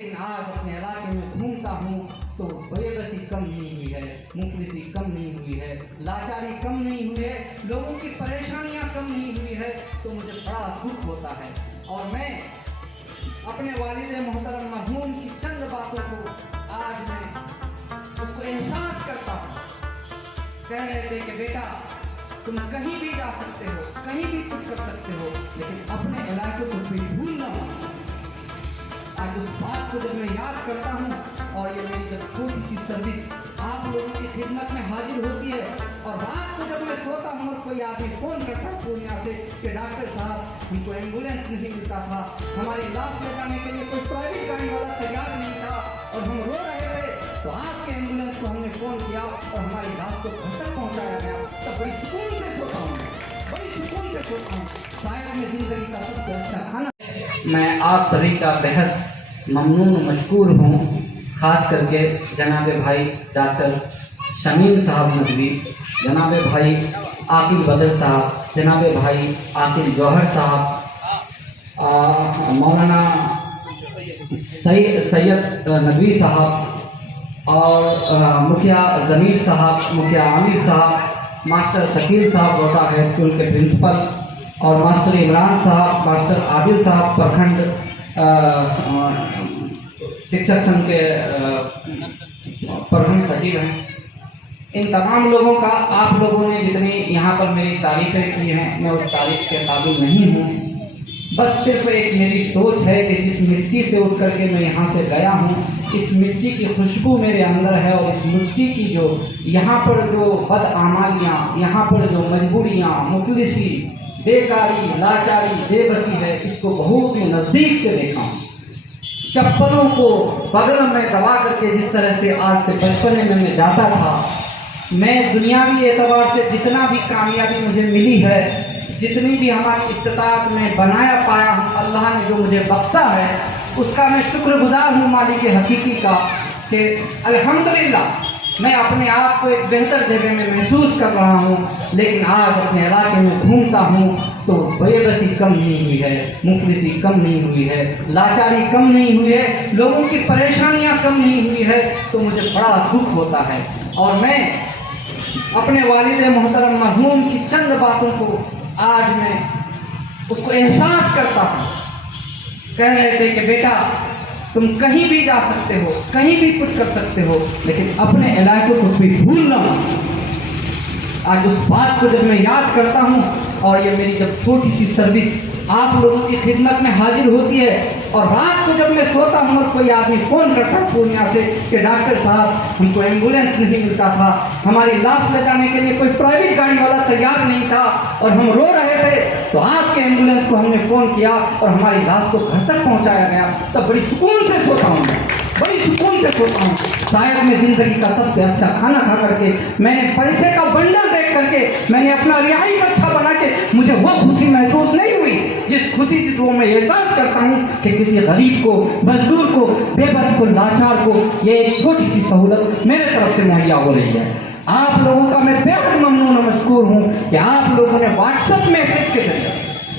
लेकिन आज अपने इलाके में घूमता हूँ तो बेबसी कम नहीं हुई है, मुफलिसी कम नहीं हुई है, लाचारी कम नहीं हुई है, लोगों की परेशानियाँ कम नहीं हुई है, तो मुझे बड़ा दुख होता है। और मैं अपने वालिद मोहतरम मरहूम की चंद बातों को आज मैं उसको एहसास करता हूँ। कह रहे थे कि बेटा तुम कहीं भी जा सकते हो, कहीं भी कुछ कर सकते हो, लेकिन अपने इलाके को भी भूलना मत। आज उस बात को जब मैं याद करता हूँ और ये मेरी जब छोटी सी सर्विस आप लोगों की खिदमत में हाजिर होती है, और रात को जब मैं सोता हूँ और कोई आदमी फ़ोन करता है पूर्णिया से कि डॉक्टर साहब हमको एम्बुलेंस नहीं मिलता था, हमारी लाश ले जाने के लिए कोई प्राइवेट गाड़ी वाला तैयार नहीं था और हम रो रहे थे, तो आपके एम्बुलेंस को हमने फ़ोन किया और हमारी लाश को घर तक पहुँचाया गया, तब बड़ी सुकून से सोता हूँ, बड़ी सुकून से सोता हूँ। शायद मैं ज़िंदगी का सबसे अच्छा खाना। मैं आप सभी का बेहद ममनून मशकूर हूँ, ख़ास करके जनाब भाई डॉक्टर शमीम साहब नदवी, जनाब भाई आकिल बदर साहब, जनाब भाई आकिल जौहर साहब, मौलाना सैयद नदवी साहब और मुखिया ज़मीर साहब, मुखिया आमिर साहब, मास्टर शकील साहब रोटा हाई स्कूल के प्रिंसिपल, और मास्टर इमरान साहब, मास्टर आदिल साहब प्रखंड शिक्षक संघ के प्रखंड सचिव हैं। इन तमाम लोगों का आप लोगों ने जितनी यहाँ पर मेरी तारीफ़ें की हैं, मैं उस तारीफ़ के काबिल नहीं हूँ। बस सिर्फ एक मेरी सोच है कि जिस मिट्टी से उठ करके मैं यहाँ से गया हूँ, इस मिट्टी की खुशबू मेरे अंदर है, और इस मिट्टी की जो यहाँ पर जो बदआमालियाँ, यहाँ पर जो मजबूरियाँ, मुफलिसी, बेकारी, लाचारी, बेबसी है, इसको बहुत ही नज़दीक से देखा हूँ। चप्पलों को बगल में दबा करके जिस तरह से आज से बचपने में मैं जाता था, मैं दुनियावी एतबार से जितना भी कामयाबी मुझे मिली है, जितनी भी हमारी इस्तिताअत में बनाया पाया हूँ, अल्लाह ने जो मुझे बख्शा है, उसका मैं शुक्रगुजार हूँ मालिक हकीकी का कि अल्हम्दुलिल्लाह मैं अपने आप को एक बेहतर जगह में महसूस कर रहा हूँ। लेकिन आज अपने इलाके में घूमता हूँ तो बेबसी कम नहीं हुई है, मुफलिसी कम नहीं हुई है, लाचारी कम नहीं हुई है, लोगों की परेशानियाँ कम नहीं हुई है, तो मुझे बड़ा दुख होता है। और मैं अपने वालिद मोहतरम मरहूम की चंद बातों को आज मैं उसको एहसास करता हूँ। कह रहे थे कि बेटा तुम कहीं भी जा सकते हो, कहीं भी कुछ कर सकते हो, लेकिन अपने इलाके को भी भूलना मत। आज उस बात को जब मैं याद करता हूँ और ये मेरी जब छोटी सी सर्विस आप लोगों की खिदमत में हाजिर होती है, और रात को जब मैं सोता हूँ और कोई आदमी फ़ोन करता है पूर्णिया से कि डॉक्टर साहब हमको एम्बुलेंस नहीं मिलता था, हमारी लाश ले जाने के लिए कोई प्राइवेट गाड़ी वाला तैयार नहीं था और हम रो रहे थे, तो आपके एम्बुलेंस को हमने फ़ोन किया और हमारी लाश को घर तक पहुँचाया गया, तब बड़ी सुकून से सोता हूँ, बड़ी सुकून से सोता हूँ। शायद मैं ज़िंदगी का सबसे अच्छा खाना खा करके, मैंने पैसे का बंडल देख करके, मैंने अपना रिहाई अच्छा बना के, मुझे वो खुशी महसूस नहीं हुई जिस खुशी जिसको मैं एहसास करता हूँ कि किसी गरीब को, मजदूर को, बेबस को, लाचार को ये एक छोटी सी सहूलत मेरे तरफ से मुहैया हो रही है। आप लोगों का मैं बेहद ममनून और मशकूर हूँ कि आप लोगों ने व्हाट्सएप मैसेज के जरिए,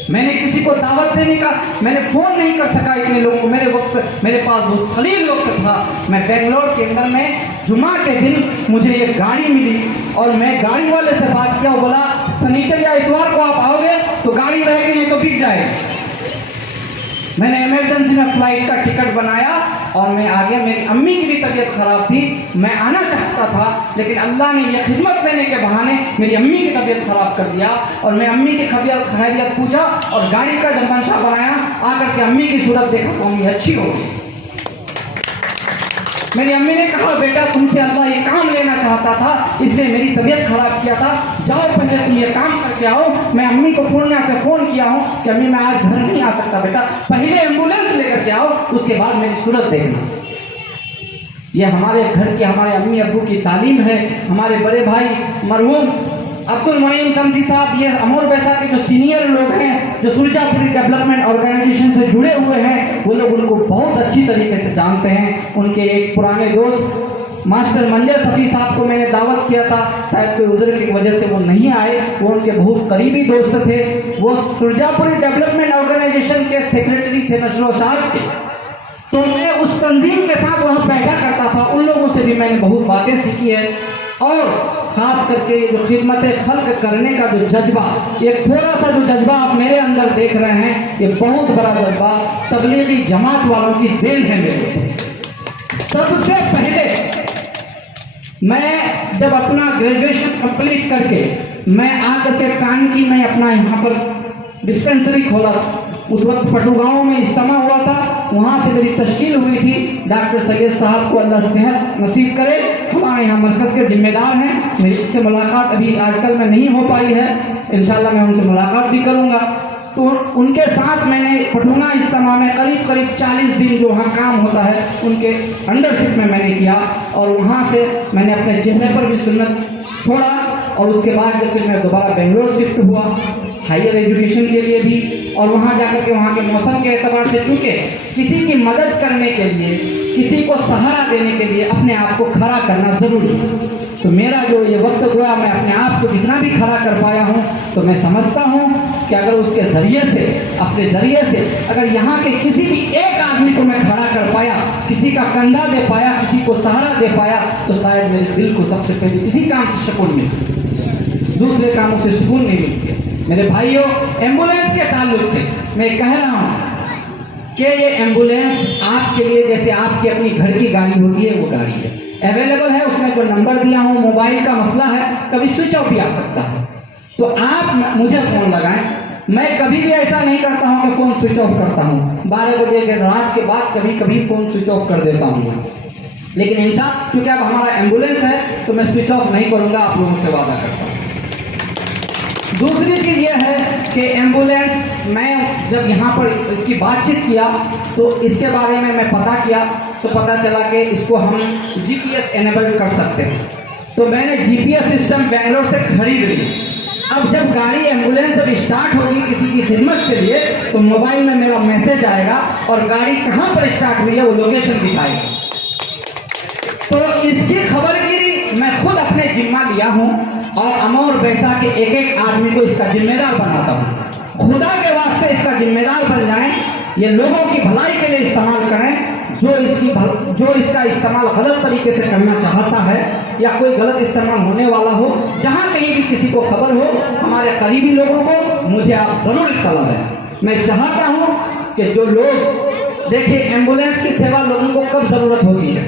मैंने किसी को दावत देने का, मैंने फ़ोन नहीं कर सका इतने लोगों को, मेरे पास बहुत कलील वक्त था। मैं बेंगलोर के अंदर में जुमा के दिन मुझे एक गाड़ी मिली और मैं गाड़ी वाले से बात किया, वो बोला शनिचर या इतवार को आप आओगे तो गाड़ी रहेगी, नहीं तो बिक जाएगी। मैंने इमरजेंसी में फ़्लाइट का टिकट बनाया और मैं आ गया। मेरी अम्मी की भी तबीयत ख़राब थी, मैं आना चाहता था, लेकिन अल्लाह ने यह खिदमत देने के बहाने मेरी अम्मी की तबीयत ख़राब कर दिया, और मैं अम्मी की खैरियत पूछा और गाड़ी का जब मंशा बनाया, आकर के अम्मी की सूरत देखा तो अम्मी अच्छी हो गई। मेरी अम्मी ने कहा बेटा तुमसे अल्लाह ये काम लेना चाहता था, इसलिए मेरी तबीयत ख़राब किया था, जाओ पहले तुम ये काम करके आओ। मैं अम्मी को पूर्णिया से फ़ोन किया हूँ कि अम्मी मैं आज घर नहीं आ सकता बेटा, पहले एम्बुलेंस लेकर के आओ, उसके बाद मेरी सूरत देखना। ये हमारे घर की, हमारे अम्मी अब्बू की तालीम है। हमारे बड़े भाई मरहूम अब्दुल मोइन शमसी साहब, ये अमोर बैसा के जो सीनियर लोग हैं, जो सुरजापुरी डेवलपमेंट ऑर्गेनाइजेशन से जुड़े हुए हैं, वो लोग उनको बहुत अच्छी तरीके से जानते हैं। उनके एक पुराने दोस्त मास्टर मंजर सफ़ी साहब को मैंने दावत किया था, शायद कोई उज़्र की वजह से वो नहीं आए, वो उनके बहुत करीबी दोस्त थे। वो सुरजापुरी डेवलपमेंट ऑर्गेनाइजेशन के सेक्रेटरी थे नशर व शात के, तो मैं उस तंजीम के साथ वहाँ बैठा करता था। उन लोगों से भी मैंने बहुत बातें सीखी है। और ख़ास करके जो खिदमत खल्क करने का जो जज्बा, एक थोड़ा सा जो जज्बा आप मेरे अंदर देख रहे हैं, ये बहुत बड़ा जज्बा तबलीगी जमात वालों की देन है मेरे। सबसे पहले मैं जब अपना ग्रेजुएशन कंप्लीट करके मैं आकर के कान की मैं अपना यहाँ पर डिस्पेंसरी खोला। उस वक्त पटू गाँव में इज्तिमा हुआ था, वहाँ से मेरी तश्कील हुई थी। डॉक्टर सैयद साहब को अल्लाह सेहत नसीब करे, हमारे यहाँ मरकज़ के जिम्मेदार हैं। मेरी से मुलाकात अभी आजकल में नहीं हो पाई है, इंशाल्लाह मैं उनसे मुलाकात भी करूँगा। तो उनके साथ मैंने पटुंगा इज्तिमा में करीब 40 दिन जो वहाँ काम होता है उनके अंडरशिप में मैंने किया। और वहाँ से मैंने अपने चेहरे पर भी सुन्नत छोड़ा। और उसके बाद जब फिर मैं दोबारा बेंगलोर शिफ्ट हुआ हायर एजुकेशन के लिए भी। और वहाँ जाकर के वहाँ के मौसम के एतबार से, चूँकि किसी की मदद करने के लिए, किसी को सहारा देने के लिए अपने आप को खड़ा करना ज़रूरी है। तो मेरा जो ये वक्त हुआ, मैं अपने आप को जितना भी खड़ा कर पाया हूँ, तो मैं समझता हूँ कि अगर उसके ज़रिए से, अपने ज़रिए से अगर यहाँ के किसी भी एक आदमी को मैं खड़ा कर पाया, किसी का कंधा दे पाया, किसी को सहारा दे पाया, तो शायद मेरे दिल को सबसे पहले इसी काम से सुकून मिले, दूसरे कामों से सुकून नहीं मिलते। मेरे भाइयों, एम्बुलेंस के ताल्लुक से मैं कह रहा हूँ कि ये एम्बुलेंस आपके लिए जैसे आपकी अपनी घर की गाड़ी होती है, वो गाड़ी है, अवेलेबल है। उसमें जो नंबर दिया हूँ, मोबाइल का मसला है, कभी स्विच ऑफ भी आ सकता है, तो आप मुझे फ़ोन लगाएं। मैं कभी भी ऐसा नहीं करता हूँ कि फ़ोन स्विच ऑफ करता हूँ। 12 बजे के रात के बाद कभी कभी फ़ोन स्विच ऑफ कर देता हूँ, लेकिन इंशाअल्लाह क्योंकि अब हमारा एम्बुलेंस है तो मैं स्विच ऑफ नहीं करूँगा, आप लोगों से वादा करता हूँ। दूसरी चीज़ यह है कि एम्बुलेंस, मैं जब यहाँ पर इसकी बातचीत किया तो इसके बारे में मैं पता किया तो पता चला कि इसको हम GPS एनेबल कर सकते हैं। तो मैंने GPS सिस्टम बेंगलोर से खरीद ली। अब जब गाड़ी एम्बुलेंस जब स्टार्ट होगी किसी की खिदमत के लिए, तो मोबाइल में मेरा मैसेज आएगा और गाड़ी कहाँ पर स्टार्ट हुई है वो लोकेशन दिखाएगा। तो इसकी खबरगिरी मैं खुद अपने जिम्मा लिया हूँ और अमौर बैसा के एक एक आदमी को इसका जिम्मेदार बनाता हूँ। खुदा के वास्ते इसका जिम्मेदार बन जाएं, ये लोगों की भलाई के लिए इस्तेमाल करें। जो इसका इस्तेमाल गलत तरीके से करना चाहता है या कोई गलत इस्तेमाल होने वाला हो, जहाँ कहीं भी किसी को खबर हो, हमारे करीबी लोगों को मुझे आप ज़रूर इत्तला दें। मैं चाहता हूँ कि जो लोग, देखिए एम्बुलेंस की सेवा लोगों को कब ज़रूरत होती है,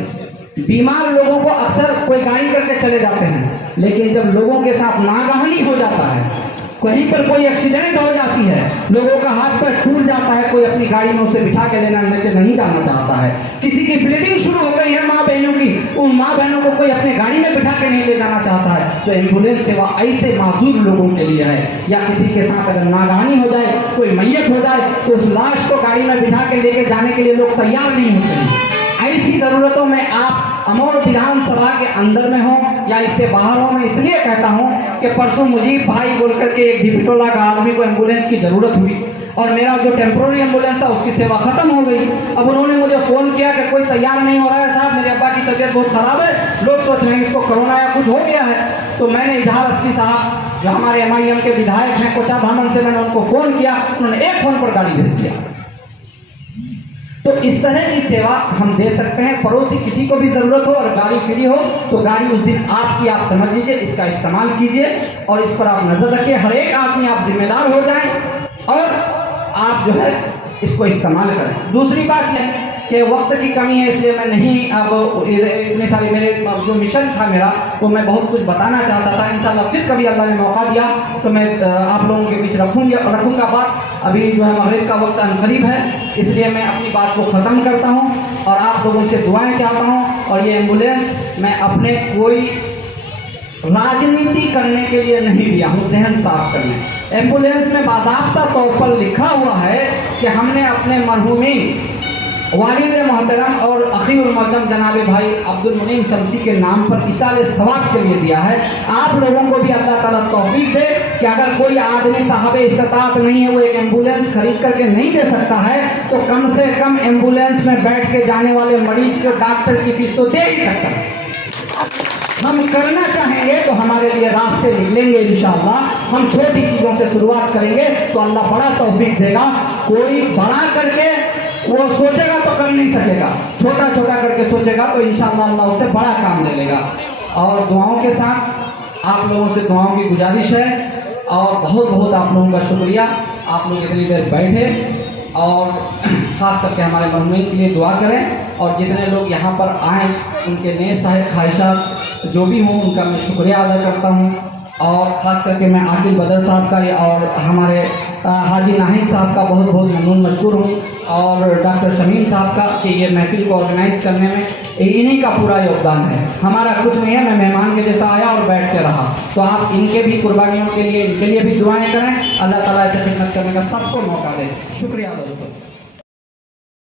बीमार लोगों को अक्सर कोई गाड़ी करके चले जाते हैं, लेकिन जब लोगों के साथ नागहानी हो जाता है, कहीं पर कोई एक्सीडेंट हो जाती है, लोगों का हाथ पैर टूट जाता है, कोई अपनी गाड़ी में उसे बिठा के लेके नहीं जाना चाहता है, किसी की ब्लीडिंग शुरू हो गई है माँ बहनों की, उन माँ बहनों को कोई अपने गाड़ी में बिठा के नहीं ले जाना चाहता है, तो एम्बुलेंस सेवा ऐसे माजूर लोगों के लिए है। या किसी के साथ अगर नागहानी हो जाए, कोई मैयत हो जाए, तो उस लाश को गाड़ी में बिठा के लेके जाने के लिए लोग तैयार नहीं होते हैं। ऐसी ज़रूरतों में आप अमौर विधानसभा के अंदर में हो या इससे बाहर हो, मैं इसलिए कहता हूँ कि परसों मुजीब भाई बोल करके एक डिप्टोला का आदमी को एम्बुलेंस की ज़रूरत हुई और मेरा जो टेम्प्रोरी एम्बुलेंस था उसकी सेवा ख़त्म हो गई। अब उन्होंने मुझे फ़ोन किया कि कोई तैयार नहीं हो रहा है साहब, मेरे अब्बा की तबीयत बहुत ख़राब है, लोग सोच रहे हैं इसको कोरोना या कुछ हो गया है। तो मैंने इजहार अस्ती साहब जो हमारे MIM के विधायक हैं कोचा धामन से, मैंने उनको फ़ोन किया, उन्होंने एक फ़ोन पर गाड़ी भेज दिया। तो इस तरह की सेवा हम दे सकते हैं। पड़ोसी किसी को भी ज़रूरत हो और गाड़ी फ्री हो तो गाड़ी उस दिन आपकी, आप समझ लीजिए, इसका इस्तेमाल कीजिए और इस पर आप नज़र रखिए। हर एक आदमी आप जिम्मेदार हो जाएं और आप जो है इसको इस्तेमाल करें। दूसरी बात है कि वक्त की कमी है, इसलिए मैं नहीं अब इतने सारे मेरे जो मिशन था मेरा, वो मैं बहुत कुछ बताना चाहता था। इंशाल्लाह फिर कभी अल्लाह ने मौका दिया तो मैं आप लोगों के बीच रखूँगा बात। अभी जो है मगरिब का वक्त अनकरीब है, इसलिए मैं अपनी बात को ख़त्म करता हूँ और आप लोगों से दुआएं चाहता हूँ। और ये एम्बुलेंस मैं अपने कोई राजनीति करने के लिए नहीं लिया हूँ, जहन साफ करने। एम्बुलेंस में बाकायदा तौर पर लिखा हुआ है कि हमने अपने मरहूमीन वालिद मोहतरम और अखीर मज़म जनाब भाई अब्दुल मुनीम शमसी के नाम पर इशारे सवाब के लिए दिया है। आप लोगों को भी अल्लाह ताला तौफीक दे कि अगर कोई आदमी साहब इस्तात नहीं है, वो एक एम्बुलेंस खरीद करके नहीं दे सकता है, तो कम से कम एम्बुलेंस में बैठ के जाने वाले मरीज को डॉक्टर की फीस तो दे ही सकता है। हम करना चाहेंगे तो हमारे लिए रास्ते निकलेंगे इंशाअल्लाह। हम छोटी चीज़ों से शुरुआत करेंगे तो अल्लाह बड़ा तौफीक देगा। कोई बड़ा करके वो सोचेगा तो कर नहीं सकेगा, छोटा छोटा करके सोचेगा तो इंशाअल्लाह अल्लाह उससे बड़ा काम ले लेगा। और दुआओं के साथ आप लोगों से दुआओं की गुजारिश है और बहुत बहुत आप लोगों का शुक्रिया। आप लोग इतनी देर बैठे और ख़ास करके हमारे मरहूमीन के लिए दुआ करें और जितने लोग यहाँ पर आए उनके नेक साहिब ख्वाहिशात जो भी हों उनका मैं शुक्रिया अदा करता हूँ। और ख़ास करके मैं आकिल बदर साहब का और हमारे हाजी नाहिद साहब का बहुत बहुत ममनून मशकूर हूँ और डॉक्टर शमीम साहब का कि ये महफिल को ऑर्गेनाइज़ करने में इन्हीं का पूरा योगदान है। हमारा कुछ नहीं है, मैं मेहमान के जैसा आया और बैठ के रहा। तो आप इनके भी कुर्बानियों के लिए इनके लिए भी दुआएं करें, अल्लाह ताला ऐसे खिदमत करने का सबको मौका दे। शुक्रिया दोस्तों।